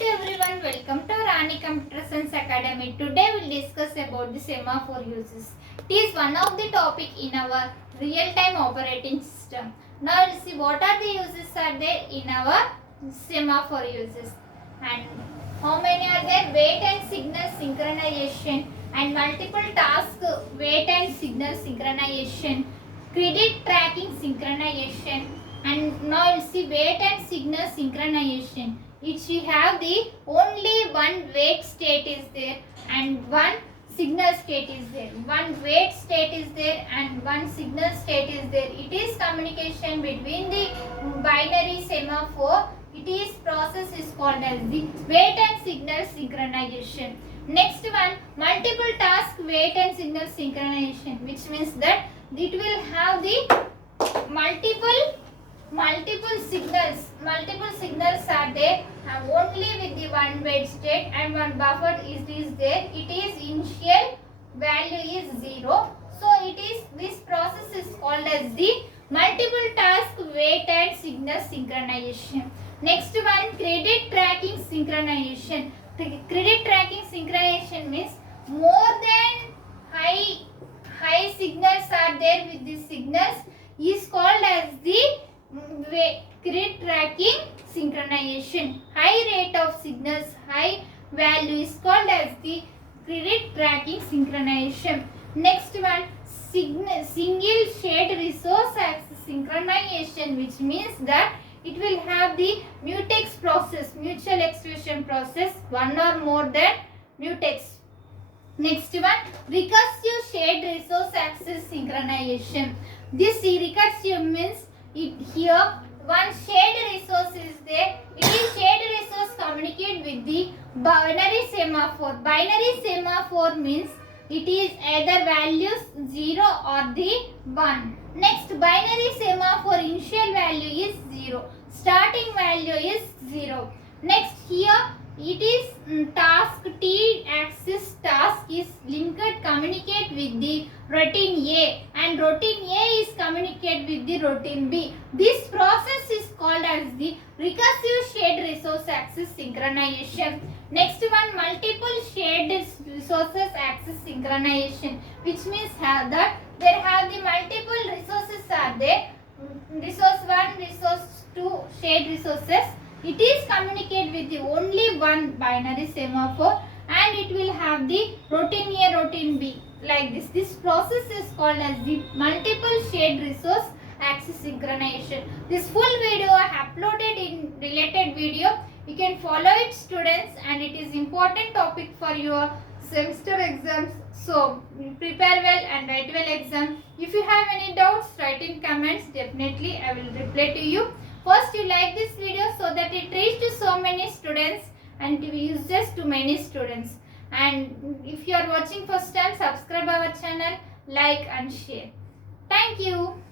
to everyone, welcome to Rani Computer Science Academy. Today we will discuss about the semaphore uses. It is one of the topic in our real-time operating system. Now we will see what are the uses are there in our semaphore uses. And how many are there? Wait and signal synchronization and multiple task wait and signal synchronization, credit tracking synchronization, and now you will see wait and signal synchronization. Which we have the only one wait state is there and one signal state is there. One wait state is there and one signal state is there. It is communication between the binary semaphore. It is process is called as the wait and signal synchronization. Next one, multiple task wait and signal synchronization, which means that it will have the multiple signals are there only with the one wait state and one buffer is there. It is initial value is 0. So this process is called as the multiple task wait and signal synchronization. Next one, credit tracking synchronization. Credit tracking synchronization means more than high signals are there with these signals is called as the credit tracking synchronization. High rate of signals, high value is called as the credit tracking synchronization. Next one, single shared resource access synchronization, which means that it will have the mutex process, mutual exclusion process, one or more than mutex. Next one, recursive shared resource access synchronization. This recursive means here one shared resource is there. It is shared resource communicate with the binary semaphore. Binary semaphore means it is either values 0 or the 1. Next, binary semaphore initial value is 0. Starting value is 0. Next, here it is task T axis task is linked communicate with the routine A and routine A is communicate with the routine B. This process is called as the recursive shared resource access synchronization. Next one, multiple shared resources access synchronization, which means that there have the multiple resources are there. Resource 1, resource 2 shared resources. It is communicate with the only one binary semaphore and it will have the routine A, routine B like this. This process is called as the multiple shared resource access synchronization. This full video I uploaded in related video. You can follow it students, and it is important topic for your semester exams. So prepare well and write well exam. If you have any doubts, write in comments. Definitely I will reply to you. First, you like this video so that it reaches to so many students and uses to many students. And if you are watching first time, subscribe our channel, like and share. Thank you.